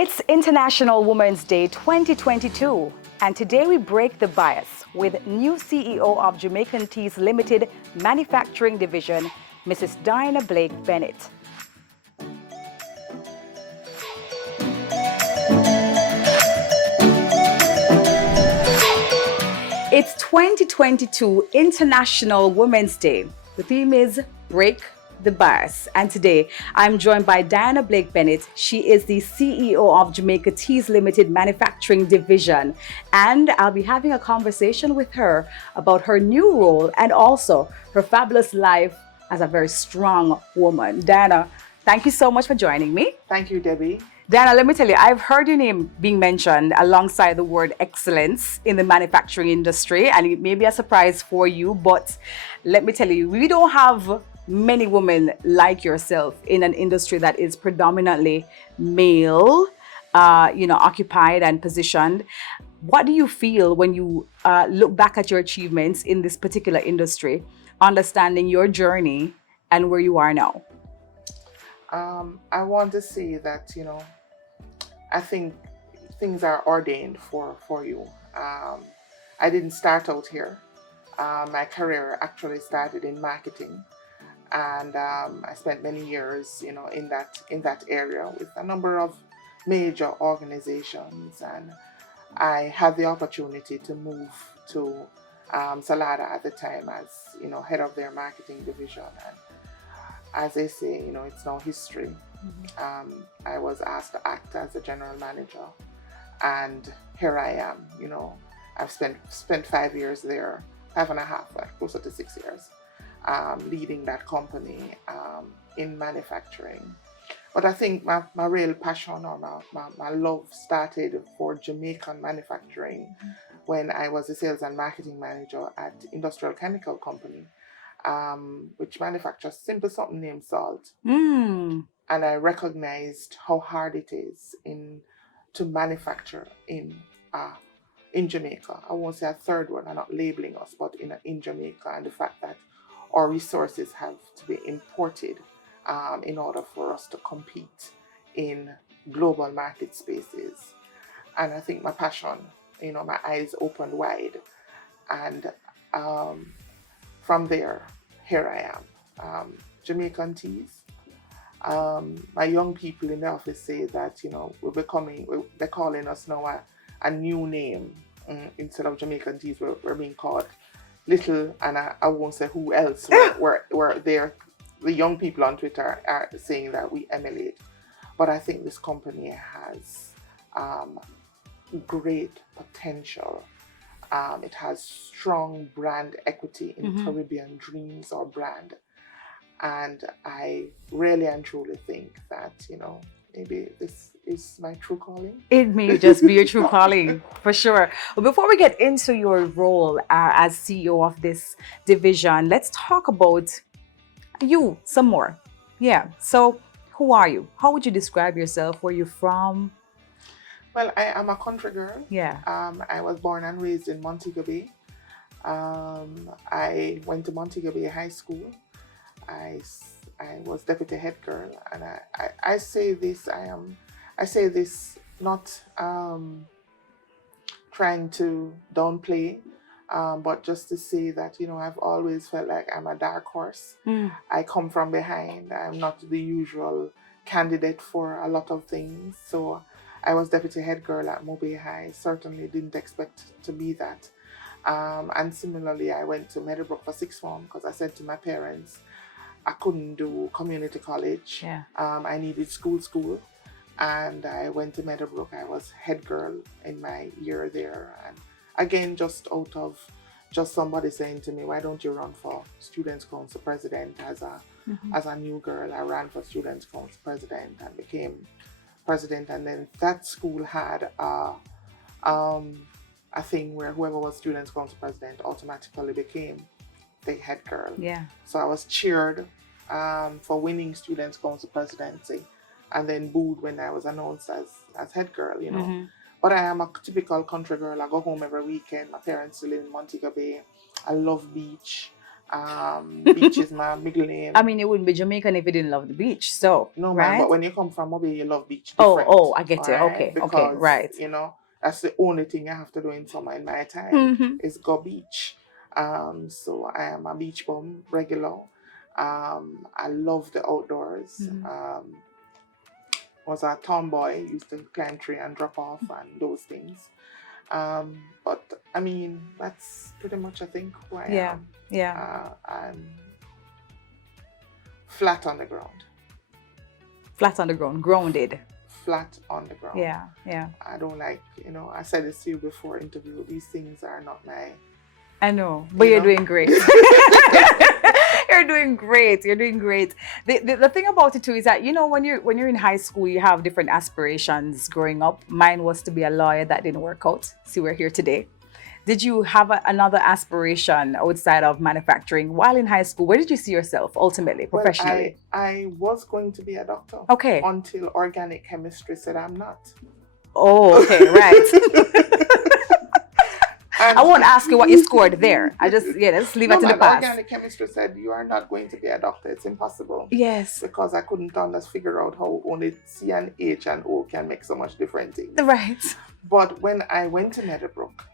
It's International Women's Day 2022, and today we break the bias with new CEO of Jamaican Teas Limited Manufacturing Division, Mrs. Dianna Blake Bennett. It's 2022 International Women's Day. The theme is Break the Bias. And today I'm joined by Dianna Blake Bennett. She is the CEO of Jamaican Teas Limited Manufacturing Division. And I'll be having a conversation with her about her new role and also her fabulous life as a very strong woman. Dianna, thank you so much for joining me. Thank you, Debbie. Dianna, let me tell you, I've heard your name being mentioned alongside the word excellence in the manufacturing industry, and it may be a surprise for you, but let me tell you, we don't have many women like yourself in an industry that is predominantly male, occupied and positioned. What do you feel when you look back at your achievements in this particular industry, understanding your journey and where you are now? I want to say that, I think things are ordained for you. I didn't start out here. My career actually started in marketing, and I spent many years, in that area with a number of major organizations, and I had the opportunity to move to Salada at the time as head of their marketing division. And as they say, it's now history. I was asked to act as a general manager, and here I am. I've spent 5 years there, 5.5, closer to 6 years, leading that company in manufacturing. But I think my real passion or my love started for Jamaican manufacturing when I was a sales and marketing manager at Industrial Chemical Company, which manufactures simple something named salt. And I recognized how hard it is to manufacture in Jamaica. I won't say a third one, I'm not labeling us, but in Jamaica, and the fact that our resources have to be imported in order for us to compete in global market spaces. And I think my passion, my eyes opened wide, and from there, here I am. Jamaican Teas. My young people in the office say that, they're calling us now a new name. Instead of Jamaican Teas, we're being called Little, and I won't say who else. We're there. The young people on Twitter are saying that we emulate. But I think this company has great potential. It has strong brand equity in Caribbean Dreams, our brand. And I really and truly think that, maybe this is my true calling. It may just be your true calling, for sure. But before we get into your role as CEO of this division, let's talk about you some more. Yeah. So who are you? How would you describe yourself? Where you're from? Well, I am a country girl. Yeah. I was born and raised in Montego Bay. I went to Montego Bay High School. I was deputy head girl, and I say this. I say this not trying to downplay, but just to say that I've always felt like I'm a dark horse. I come from behind. I'm not the usual candidate for a lot of things. So I was deputy head girl at Mobay High. Certainly didn't expect to be that. And similarly, I went to Meadowbrook for sixth form because I said to my parents, I couldn't do community college. Yeah. I needed school. And I went to Meadowbrook. I was head girl in my year there. And again, just out of somebody saying to me, why don't you run for Students' Council president as a new girl? I ran for Students' Council president and became president. And then that school had a thing where whoever was Students' Council president automatically became the head girl. Yeah. So I was cheered for winning Students' Council presidency, and then booed when I was announced as head girl, But I am a typical country girl. I go home every weekend. My parents live in Montego Bay. I love beach. Beach is my middle name. I mean, you wouldn't be Jamaican if you didn't love the beach. So, No, man, right? but when you come from Mobile, you love beach Oh, different, oh, I get all you. right? Okay, okay, Because, right. that's the only thing I have to do in summer in my time Mm-hmm. is go beach. So I am a beach bum regular. I love the outdoors. Mm-hmm. Was a tomboy, used to climb tree and drop off and those things. But I mean, that's pretty much I think who I Yeah, am. yeah. I'm flat on the ground. Flat on the ground, grounded. Flat on the ground. Yeah, yeah. I don't like, I said this to you before interview, these things are not my, I know, but you're doing great. You're doing great. You're doing great. The thing about it too is that when you're in high school, you have different aspirations growing up. Mine was to be a lawyer. That didn't work out. See, we're here today. Did you have another aspiration outside of manufacturing while in high school? Where did you see yourself ultimately, well, I, professionally? I was going to be a doctor Okay. until organic chemistry said I'm not. Oh, okay, right. I won't ask you what you scored there. Let's leave it in the man, past. organic chemistry said you are not going to be a doctor. It's impossible. Yes. Because I couldn't figure out how only C and H and O can make so much different things. Right. But when I went to Meadowbrook,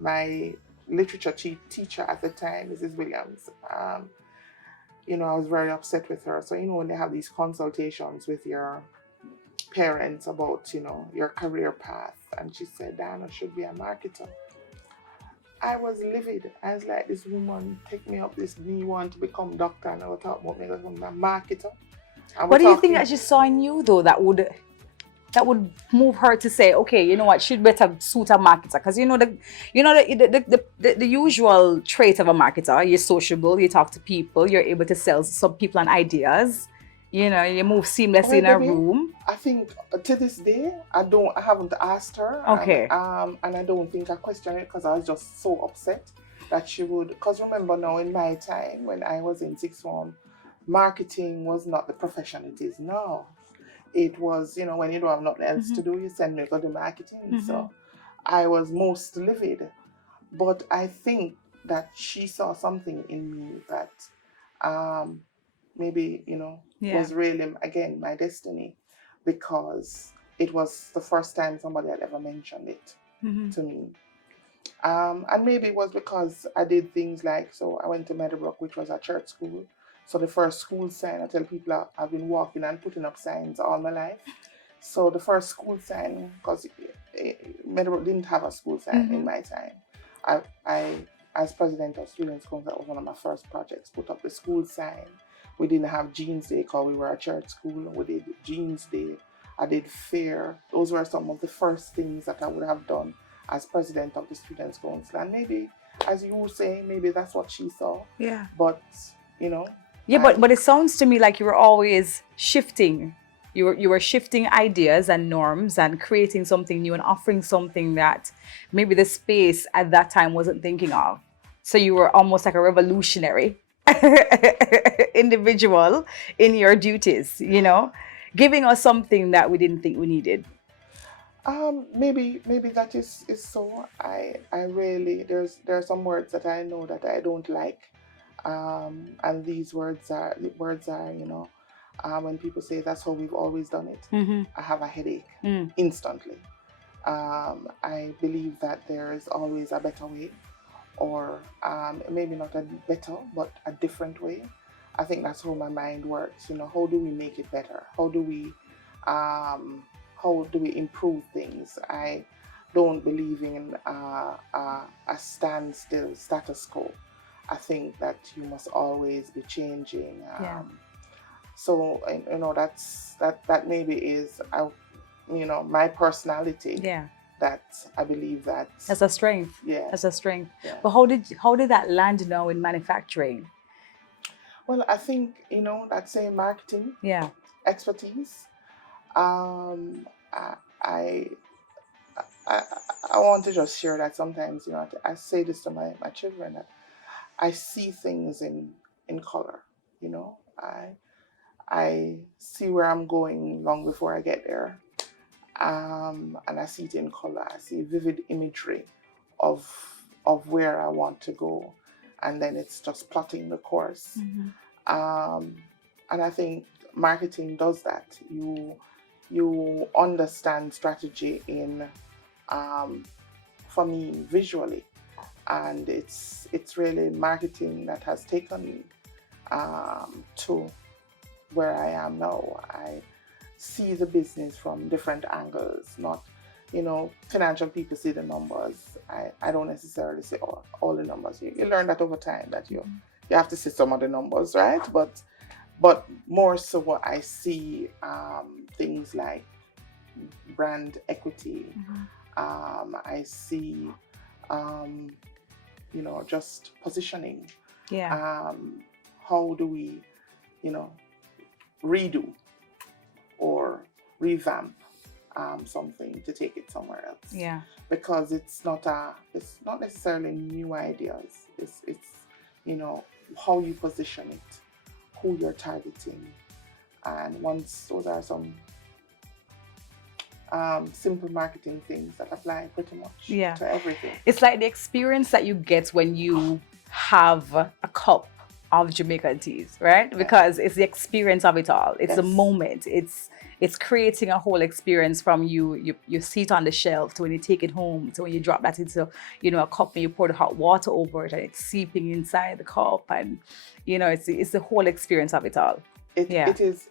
my literature teacher at the time, Mrs. Williams, I was very upset with her. So, when they have these consultations with your parents about, your career path, and she said, Dianna should be a marketer. I was livid. I was like, this woman take me up this knee, want to become doctor, and I was talking about me becoming a marketer. What do you think that she saw in you though that would move her to say, okay, you know what, she'd better suit a marketer? Because the usual trait of a marketer, you're sociable, you talk to people, you're able to sell some people and ideas. You move seamlessly in a room. I think to this day, I haven't asked her. Okay. And I don't think I questioned it because I was just so upset that she would. Because remember now, in my time when I was in sixth form, marketing was not the profession it is now. It was, when you don't have nothing else to do, you send me to the marketing. So I was most livid. But I think that she saw something in me that maybe, was really, again, my destiny, because it was the first time somebody had ever mentioned it to me. And maybe it was because I did things like, so I went to Meadowbrook, which was a church school. So the first school sign, I tell people I've been walking and putting up signs all my life. So the first school sign, because Meadowbrook didn't have a school sign in my time. I, as president of Students' Council, that was one of my first projects, put up the school sign. We didn't have Jeans Day because we were a church school. We did Jeans Day. I did fair. Those were some of the first things that I would have done as president of the Students' Council. And maybe, as you were saying, maybe that's what she saw. Yeah. But, Yeah, but it sounds to me like you were always shifting. You were shifting ideas and norms and creating something new and offering something that maybe the space at that time wasn't thinking of. So you were almost like a revolutionary individual in your duties, giving us something that we didn't think we needed. Maybe that is so. I really, there are some words that I know that I don't like. And these words are, when people say that's how we've always done it, I have a headache instantly. I believe that there is always a better way, or maybe not a better, but a different way. I think that's how my mind works. How do we make it better? How do we improve things? I don't believe in a standstill status quo. I think that you must always be changing. So that maybe is my personality. Yeah. That I believe that's a strength. Yeah. That's a strength. Yeah. But how did that land now in manufacturing? Well, I think that same marketing. Yeah. Expertise. I want to just share that sometimes, I say this to my children, that I see things in color, I see where I'm going long before I get there. And I see it in color. I see vivid imagery of where I want to go. and then it's just plotting the course. Mhm. And I think marketing does that. You understand strategy in, for me, visually, and it's really marketing that has taken me to where I am now. I see the business from different angles, not, financial people see the numbers. I don't necessarily see all the numbers. You learn that over time, that you have to see some of the numbers, right? But more so what I see, things like brand equity. I see, just positioning. Yeah. How do we, redo or revamp something to take it somewhere else? Yeah. Because it's not necessarily new ideas. It's how you position it, who you're targeting, and once those are some simple marketing things that apply pretty much to everything. It's like the experience that you get when you have a cup of Jamaican teas, right? Yeah. Because it's the experience of it all. It's Yes. the moment. It's creating a whole experience from you see it on the shelf to when you take it home, to when you drop that into, a cup and you pour the hot water over it and it's seeping inside the cup, and it's the whole experience of it all. It is,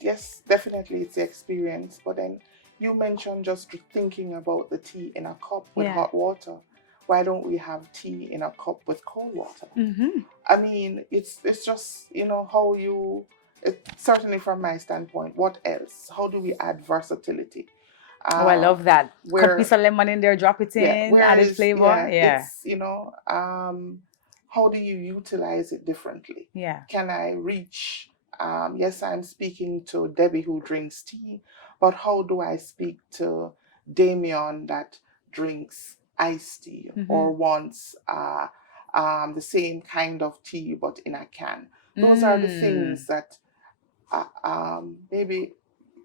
yes, definitely it's the experience. But then you mentioned just thinking about the tea in a cup with hot water. Why don't we have tea in a cup with cold water? I mean, it's just, how you, certainly from my standpoint, what else? How do we add versatility? Oh, I love that. Cut a piece of lemon in there, drop it in, added flavor. It's, how do you utilize it differently? Yeah. Can I reach, yes, I'm speaking to Debbie who drinks tea, but how do I speak to Damien that drinks iced tea or wants the same kind of tea but in a can? Those are the things that maybe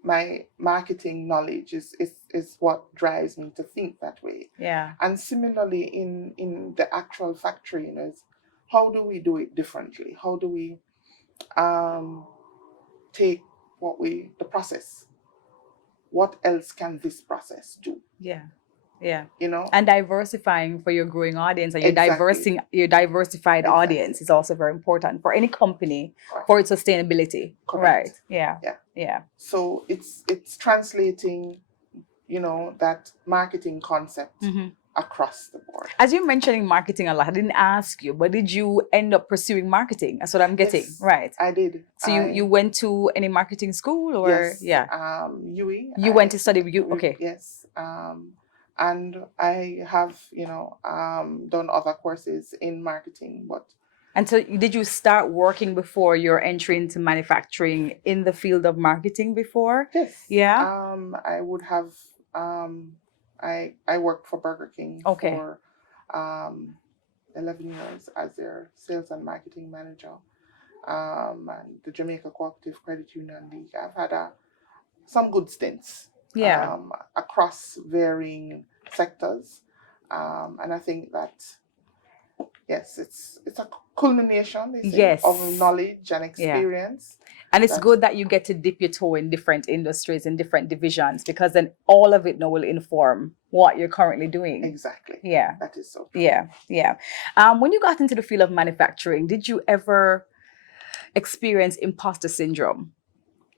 my marketing knowledge is what drives me to think that way. Yeah. And similarly in the actual factory, how do we do it differently? How do we take the process? What else can this process do? Yeah. Yeah. You And diversifying for your growing audience and Exactly. your diversified Exactly. audience is also very important for any company. Correct. For its sustainability. Correct. Right. Yeah. Yeah. Yeah. So it's translating, that marketing concept across the board. As you're mentioning marketing a lot, I didn't ask you, but did you end up pursuing marketing? That's what I'm getting. Yes, right. I did. So you went to any marketing school or? Yes. Yeah. UE. You went to study okay. Yes. And I have, done other courses in marketing, but. And so did you start working before your entry into manufacturing in the field of marketing before? Yes. Yeah. I would have, I worked for Burger King for 11 years as their sales and marketing manager. And the Jamaica Cooperative Credit Union League. I've had some good stints. Yeah. Across varying sectors. And I think that, yes, it's a culmination of knowledge and experience. Yeah. And it's good that you get to dip your toe in different industries and different divisions, because then all of it now will inform what you're currently doing. Exactly. Yeah. That is so true. Yeah. Yeah. When you got into the field of manufacturing, did you ever experience imposter syndrome?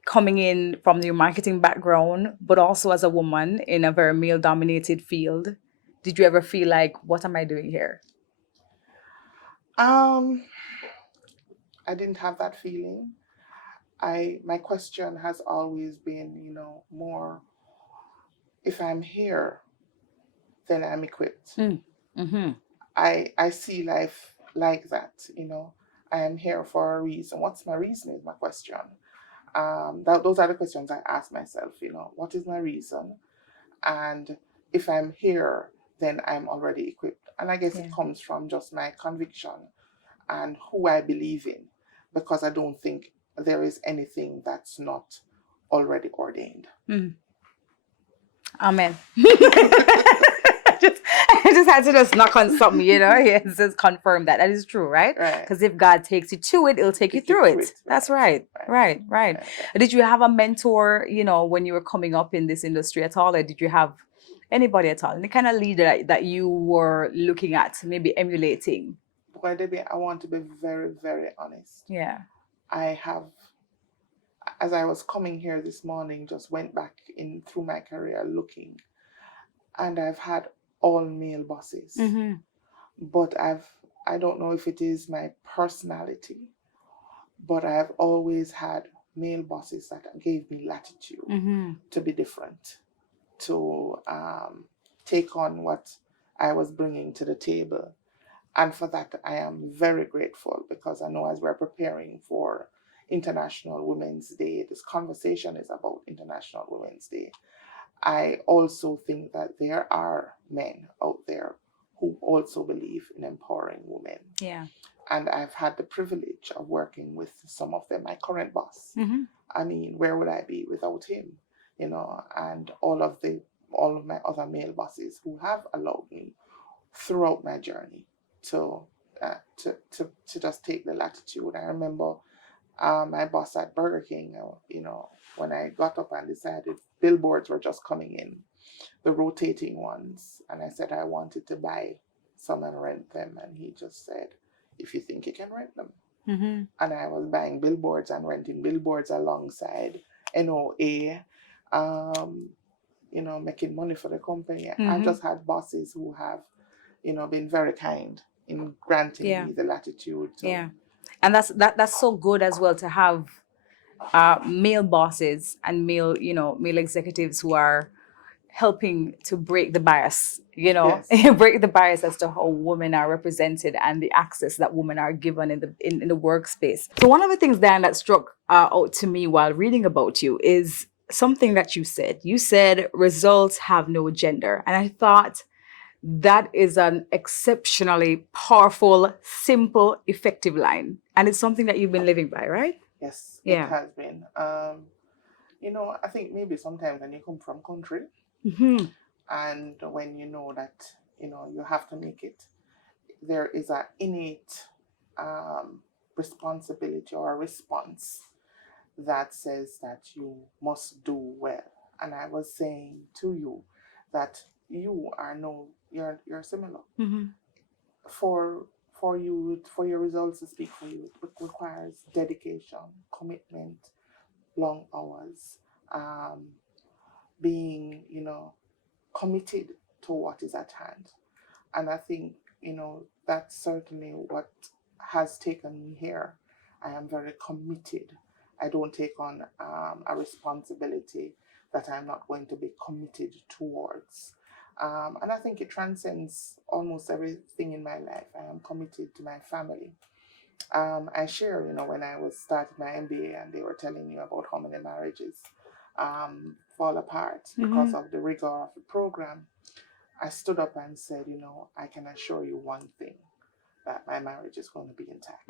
Coming in from your marketing background, but also as a woman in a very male-dominated field, did you ever feel like, what am I doing here? I didn't have that feeling. My question has always been, more, if I'm here, then I'm equipped. I see life like that, I am here for a reason. What's my reason is my question. Those are the questions I ask myself, what is my reason? And if I'm here, then I'm already equipped. And I guess it comes from just my conviction and who I believe in, because I don't think there is anything that's not already ordained. Amen. I just had to just knock on something, yes, just confirm that. That is true, right? Right. Because if God takes you to it, He'll take you through it. That's right. Right. Did you have a mentor, when you were coming up in this industry at all, or did you have anybody at all? Any kind of leader that you were looking at, maybe emulating? Well, Debbie, I want to be very, very honest. Yeah. I have, as I was coming here this morning, just went back in through my career looking, and I've had all male bosses. Mm-hmm. But I don't know if it is my personality, but I've always had male bosses that gave me latitude Mm-hmm. to be different, to take on what I was bringing to the table. And for that, I am very grateful, because I know as we're preparing for International Women's Day, this conversation is about International Women's Day. I also think that there are men out there who also believe in empowering women. Yeah. And I've had the privilege of working with some of them. My current boss, Mm-hmm. I mean, where would I be without him? And all of my other male bosses who have allowed me throughout my journey to just take the latitude. I remember my boss at Burger King, when I got up and decided billboards were just coming in, the rotating ones, and I said I wanted to buy some and rent them, and he just said, if you think you can rent them. Mm-hmm. And I was buying billboards and renting billboards alongside NOA, making money for the company. Mm-hmm. I've just had bosses who have, been very kind in granting me the latitude. Yeah. And that's so good as well, to have male bosses and male executives who are helping to break the bias, Yes. break the bias as to how women are represented and the access that women are given in the workspace. So one of the things, Dan, that struck out to me while reading about you is something that you said. You said results have no gender. And I thought that is an exceptionally powerful, simple, effective line. And it's something that you've been living by, right? Yes, Yeah. it has been. I think maybe sometimes when you come from country, Mm-hmm. and when you know that, you have to make it, there is an innate responsibility or a response that says that you must do well. And I was saying to you that you're similar. Mm-hmm. For your results to speak for you, it requires dedication, commitment, long hours, being, committed to what is at hand. And I think, that's certainly what has taken me here. I am very committed. I don't take on a responsibility that I'm not going to be committed towards. And I think it transcends almost everything in my life. I am committed to my family. I share, when I was starting my MBA and they were telling you about how many marriages fall apart because of the rigor of the program, I stood up and said, I can assure you one thing, that my marriage is going to be intact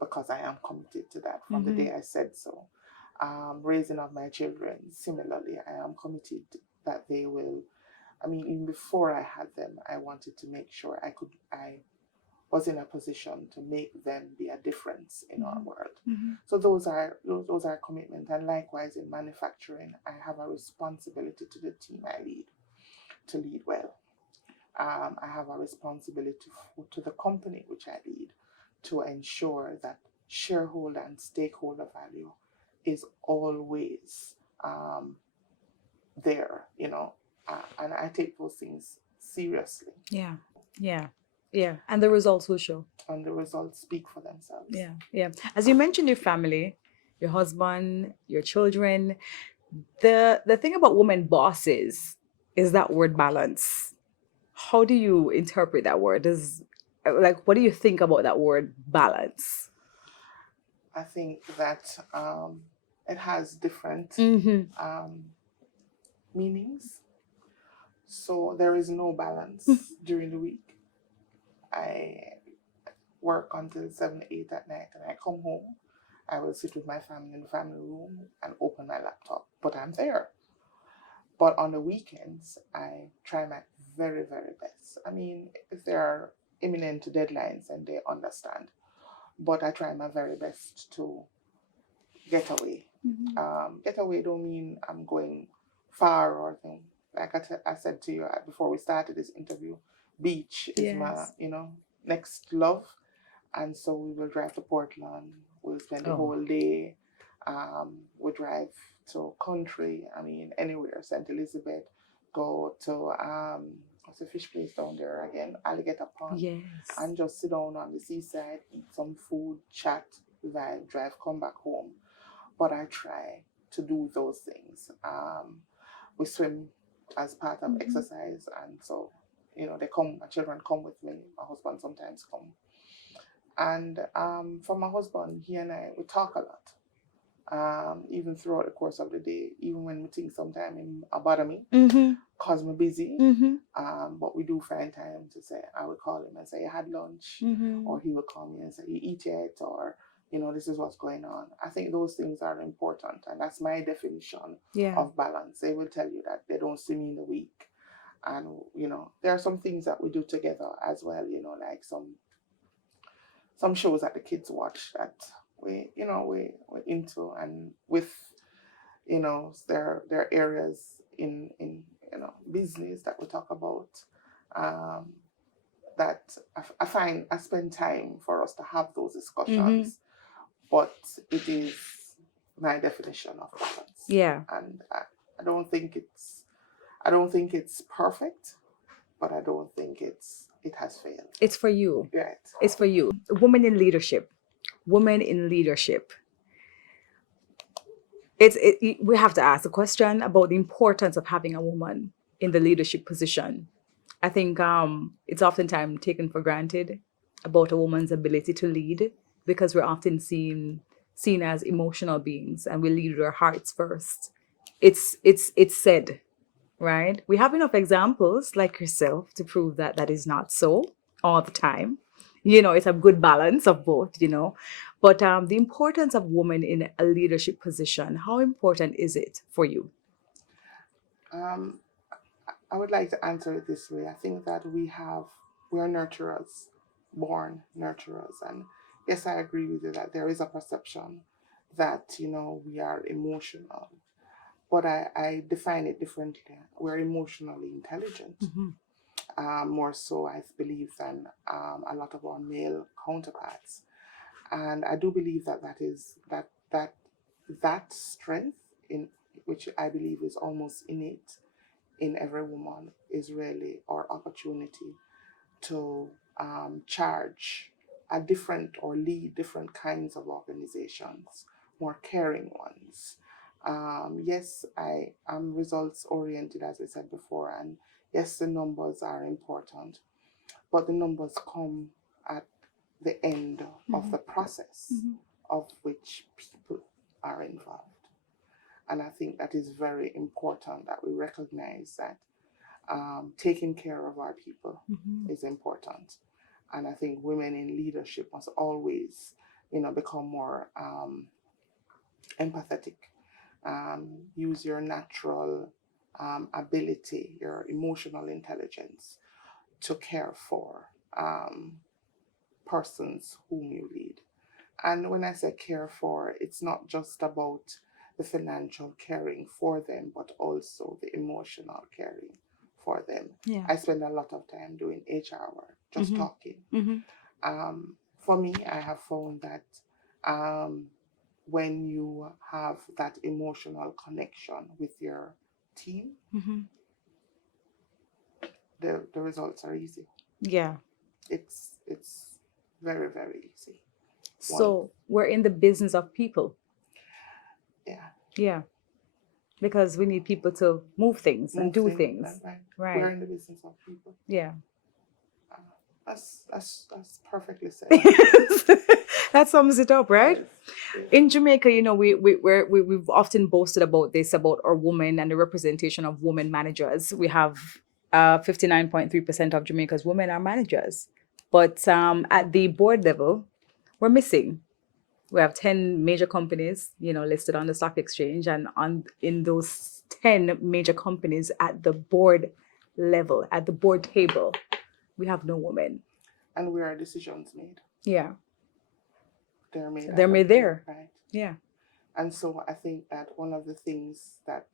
because I am committed to that from the day I said so. Raising of my children, similarly, I am committed that they will. I mean, even before I had them, I wanted to make sure I was in a position to make them be a difference in our world. So those are commitment. And likewise in manufacturing, I have a responsibility to the team I lead to lead well. I have a responsibility to the company which I lead to ensure that shareholder and stakeholder value is always there, and I take those things seriously. Yeah. And the results will show. And the results speak for themselves. Yeah. As you mentioned, your family, your husband, your children, the thing about women bosses is that word balance. How do you interpret that word? What do you think about that word balance? I think that it has different meanings. So there is no balance during the week. I work until 7, 8 at night, and I come home. I will sit with my family in the family room and open my laptop, but I'm there. But on the weekends, I try my very, very best. I mean, if there are imminent deadlines and they understand, but I try my very best to get away. Get away don't mean I'm going far or thing. Like I said to you before we started this interview, beach is my, Yes. next love. And so we will drive to Portland. We'll spend the Oh. whole day. We drive to country. I mean, anywhere. St. Elizabeth. Go to what's the fish place down there again? Alligator Pond. Yes. And just sit down on the seaside, eat some food, chat, vibe, drive, come back home. But I try to do those things. We swim as part of exercise, and so they come. My children come with me. My husband sometimes come. And for my husband, he and I, we talk a lot, even throughout the course of the day, even when we think sometime in bother me, because we're busy. But we do find time to say, I would call him and say, you had lunch, or he would call me and say, you eat yet, or, this is what's going on. I think those things are important, and that's my definition of balance. They will tell you that they don't see me in the week. And, there are some things that we do together as well, like some shows that the kids watch that we're into, and with there are areas in business that we talk about, that I find I spend time for us to have those discussions, but it is my definition of balance. Yeah. And I don't think it's perfect, but I don't think it has failed. It's for you. Right. It's for you. Women in leadership. Women in leadership. We have to ask a question about the importance of having a woman in the leadership position. I think it's oftentimes taken for granted about a woman's ability to lead, because we're often seen as emotional beings, and we lead with our hearts first. It's said, right? We have enough examples like yourself to prove that that is not so all the time. It's a good balance of both, But the importance of women in a leadership position, how important is it for you? I would like to answer it this way. I think that we are nurturers, born nurturers. And yes, I agree with you that there is a perception that, we are emotional. But I define it differently. We're emotionally intelligent. More so, I believe, than a lot of our male counterparts. And I do believe that strength, in which I believe is almost innate in every woman, is really our opportunity to charge a different or lead different kinds of organizations, more caring ones. Yes, I am results oriented, as I said before, and yes, the numbers are important, but the numbers come at the end of the process of which people are involved. And I think that is very important that we recognize that taking care of our people is important. And I think women in leadership must always, become more empathetic. Use your natural ability, your emotional intelligence to care for persons whom you lead. And when I say care for, it's not just about the financial caring for them, but also the emotional caring for them. Yeah. I spend a lot of time doing HR work, just talking. For me, I have found that when you have that emotional connection with your team, the results are easy. Yeah. It's very, very easy. So we're in the business of people. Yeah. Yeah. Because we need people to move things and do things. Right. We're in the business of people. Yeah. That's perfectly said. That sums it up, right? Yes. In Jamaica, we've often boasted about our women and the representation of women managers. We have 59.3% of Jamaica's women are managers, but at the board level, we're missing. We have 10 major companies, listed on the stock exchange, and in those 10 major companies at the board level, at the board table, we have no women. And where are decisions made? Yeah. They're made They're at made the board, there. right? Yeah. And so I think that one of the things that,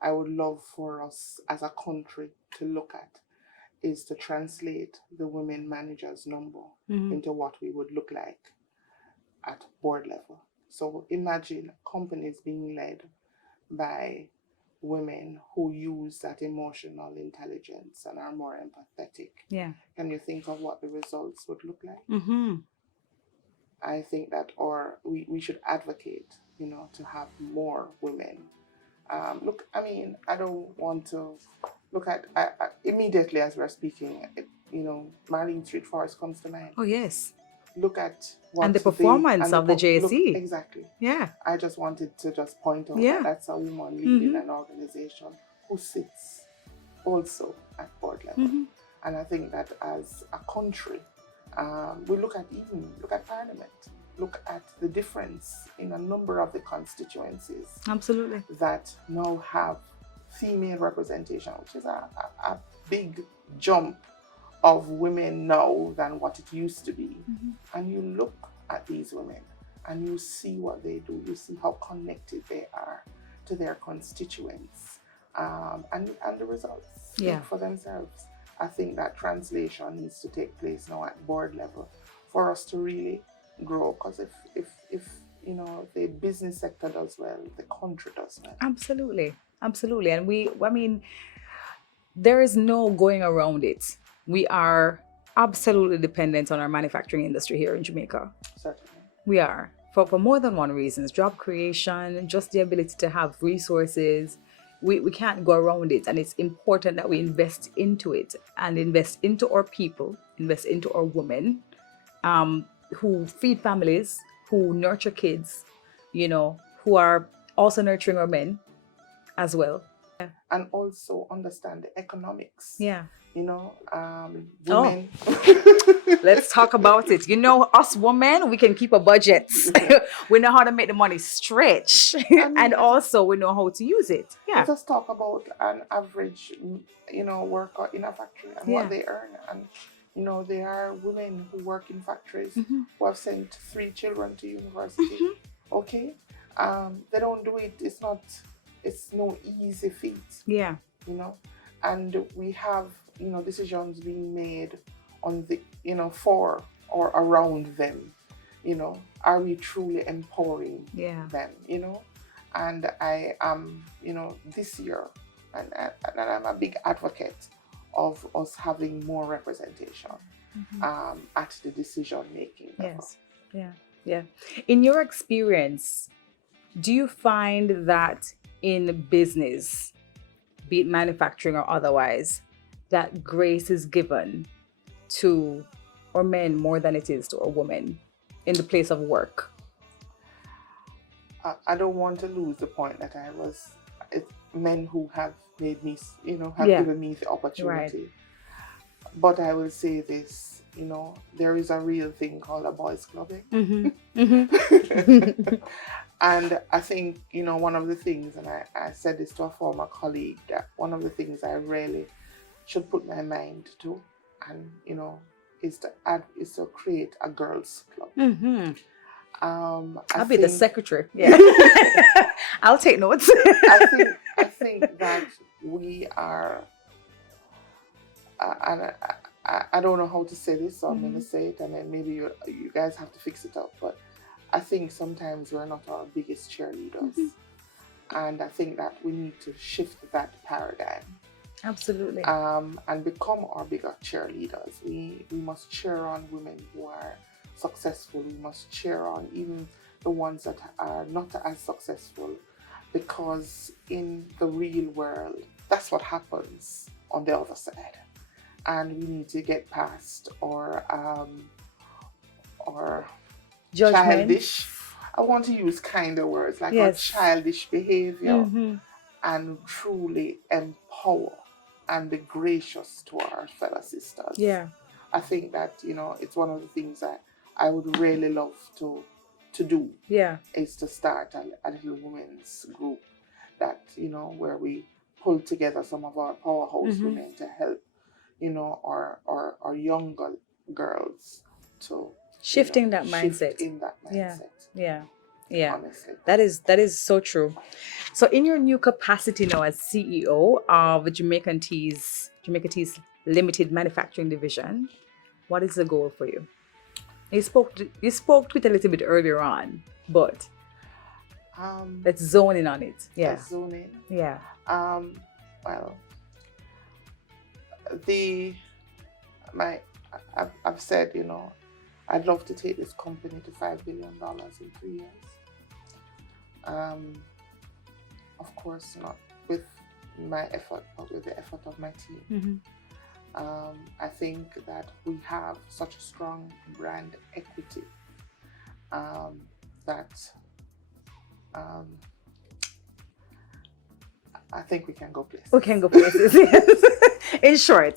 I would love for us as a country to look at is to translate the women managers number into what we would look like at board level. So imagine companies being led by women who use that emotional intelligence and are more empathetic. Yeah. Can you think of what the results would look like? Mm-hmm. I think that, or we should advocate, to have more women. Look, I mean, I don't want to look at, immediately as we're speaking, Marlene Street Forest comes to mind. Oh, yes. Look at what And the performance of the JSE. Exactly. Yeah. I just wanted to just point out Yeah. that that's a woman leading an organization who sits also at board level. And I think that as a country, we look at Parliament, look at the difference in a number of the constituencies. Absolutely. That now have female representation, which is a big jump of women now than what it used to be. And you look at these women and you see what they do, you see how connected they are to their constituents, and the results speak for themselves. I think that translation needs to take place now at board level for us to really grow, because if the business sector does well, the country does well. Absolutely. And there is no going around it. We are absolutely dependent on our manufacturing industry here in Jamaica. Certainly. We are. For more than one reasons. Job creation, just the ability to have resources. We can't go around it. And it's important that we invest into it and invest into our people, invest into our women, who feed families, who nurture kids, who are also nurturing our men as well. And also understand the economics. Yeah. Women. Let's talk about it. Us women, we can keep a budget. We know how to make the money stretch. And also we know how to use it. Yeah. Let us talk about an average, worker in a factory and what they earn. And, there are women who work in factories who have sent 3 children to university. Okay. They don't do it. It's no easy feat. Yeah. And we have, decisions being made on the, for or around them. Are we truly empowering them? And I am, this year, and I'm a big advocate of us having more representation at the decision making level. Yes. Yeah. In your experience, do you find that in business, be it manufacturing or otherwise, that grace is given to our men more than it is to our women in the place of work? I don't want to lose the point that it's men who have made me, given me the opportunity. Right. But I will say this, there is a real thing called a boys clubbing. And I think, one of the things, and I said this to a former colleague, that one of the things I really should put my mind to, and, is to create a girls club. I'll be the secretary. Yeah. I'll take notes. I think that we are, and I don't know how to say this, so I'm going to say it, and then maybe you guys have to fix it up. But I think sometimes we're not our biggest cheerleaders. And I think that we need to shift that paradigm. Absolutely. And become our bigger cheerleaders. We must cheer on women who are successful. We must cheer on even the ones that are not as successful, because in the real world, that's what happens on the other side. And we need to get past our childish, I want to use kinder words, like our childish behavior, and truly empower and be gracious to our fellow sisters. Yeah. I think that, it's one of the things that I would really love to do. Yeah. Is to start a little women's group that, where we pull together some of our powerhouse Mhm. women to help, our younger girls to, Shifting that shift mindset. in that Yeah. mindset. Yeah. Yeah. Honestly. That is so true. So in your new capacity now as CEO of Jamaican Teas Limited Manufacturing Division, what is the goal for you? You spoke to it a little bit earlier on, but let's zone in on it. Yeah. Let's zone in. Yeah. Well, I've said, I'd love to take this company to $5 billion in 3 years. Of course, not with my effort, but with the effort of my team. Mm-hmm. I think that we have such a strong brand equity that I think we can go places. We can go places. Yes.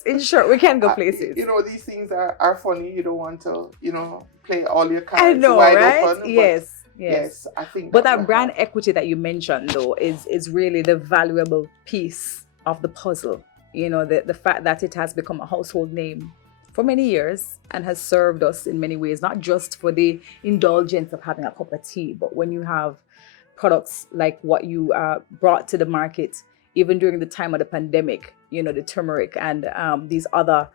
In short, we can go places. These things are funny. You don't want to, play all your cards I know, wide right? open. Yes. I think. But that brand equity that you mentioned, though, is really the valuable piece of the puzzle. The fact that it has become a household name for many years and has served us in many ways, not just for the indulgence of having a cup of tea, but when you have products like what you brought to the market, even during the time of the pandemic, the turmeric and these other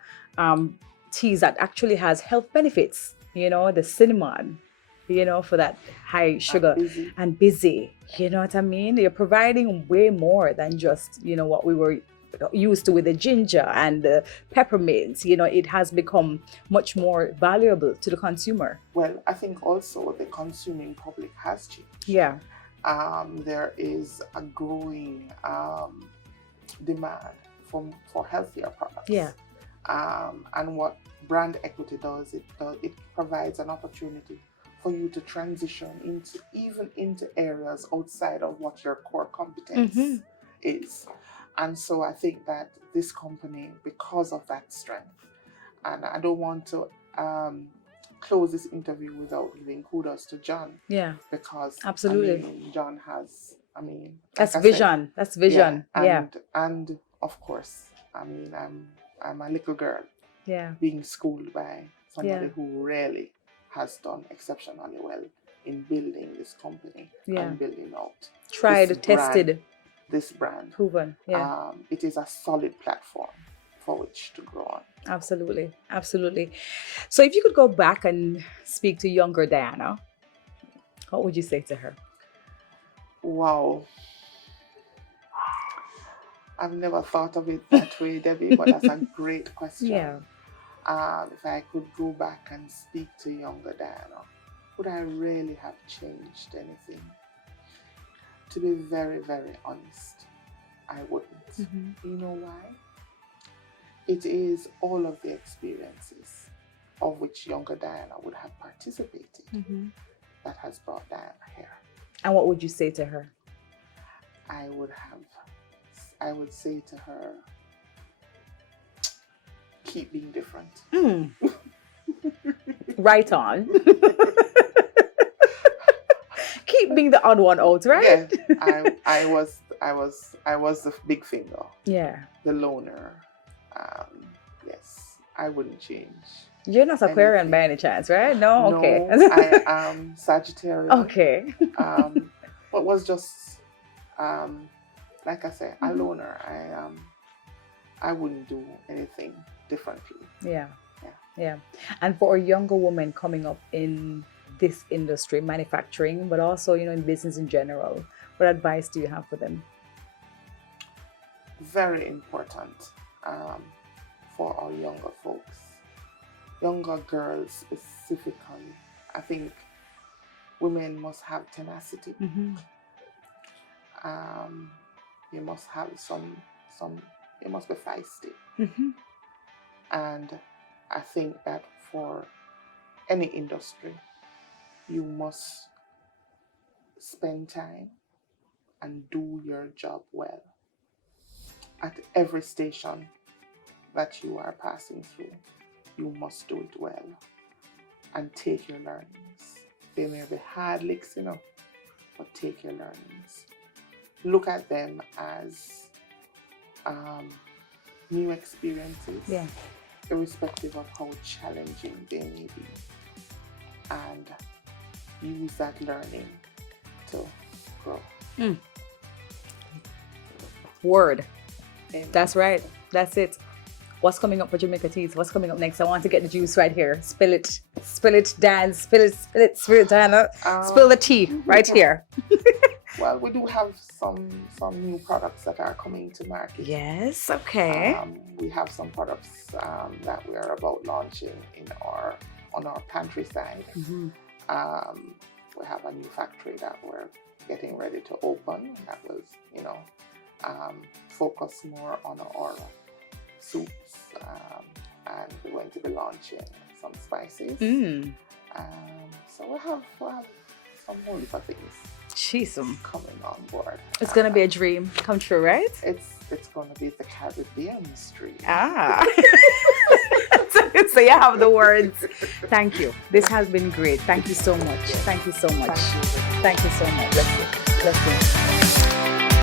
teas that actually has health benefits, the cinnamon, for that high sugar and busy, you know what I mean? You're providing way more than just, what we were used to with the ginger and the peppermint. It has become much more valuable to the consumer. Well, I think also the consuming public has changed. Yeah. There is a growing demand for healthier products. Yeah. And what brand equity does, it provides an opportunity for you to transition into areas outside of what your core competence is. And so I think that this company, because of that strength, and I don't want to close this interview without giving kudos to John. Yeah. Because absolutely, John has, that's vision. That's vision. Yeah. And of course, I'm a little girl. Yeah. Being schooled by somebody who really has done exceptionally well in building this company and building out. Tried, tested. This brand. Proven. Yeah. It is a solid platform for which to grow on. Absolutely. Absolutely. So if you could go back and speak to younger Dianna, what would you say to her? Wow. I've never thought of it that way, Debbie, but that's a great question. Yeah. If I could go back and speak to younger Dianna, would I really have changed anything? To be very, very honest, I wouldn't. Mm-hmm. You know why? It is all of the experiences of which younger Dianna would have participated that has brought Dianna here. And what would you say to her? I would say to her, keep being different. Right on. Keep being the odd one out, right? Yeah, I was the big finger. Yeah. The loner. Yes, I wouldn't change. You're not Aquarian by any chance, right? No? Okay. No, I am Sagittarius. Okay. What was just, like I said, a loner. I wouldn't do anything differently. Yeah. And for a younger woman coming up in this industry, manufacturing, but also, in business in general, what advice do you have for them? Very important for our younger folks, younger girls specifically. I think women must have tenacity. You must have you must be feisty. And I think that for any industry, you must spend time and do your job well. At every station that you are passing through, you must do it well and take your learnings. They may be hard licks, but take your learnings. Look at them as new experiences, Yeah. irrespective of how challenging they may be, and use that learning to grow. Word. Amen. That's right. That's it. What's coming up for Jamaica Teas? What's coming up next? I want to get the juice right here. Spill it. Spill it, Dan. Spill it, Dianna. Spill the tea right here. Well, we do have some new products that are coming to market. Yes, okay. We have some products that we are about launching on our pantry side. Mm-hmm. We have a new factory that we're getting ready to open that was, focus more on our soups, and we're going to be launching some spices. So we'll have some whole heap of things Jeez. coming on board. It's gonna be a dream come true, right? It's going to be the Caribbean street. So you have the words. Thank you. This has been great. Thank you so much. Thank you so much. Thank you. Thank you so much. Bless you.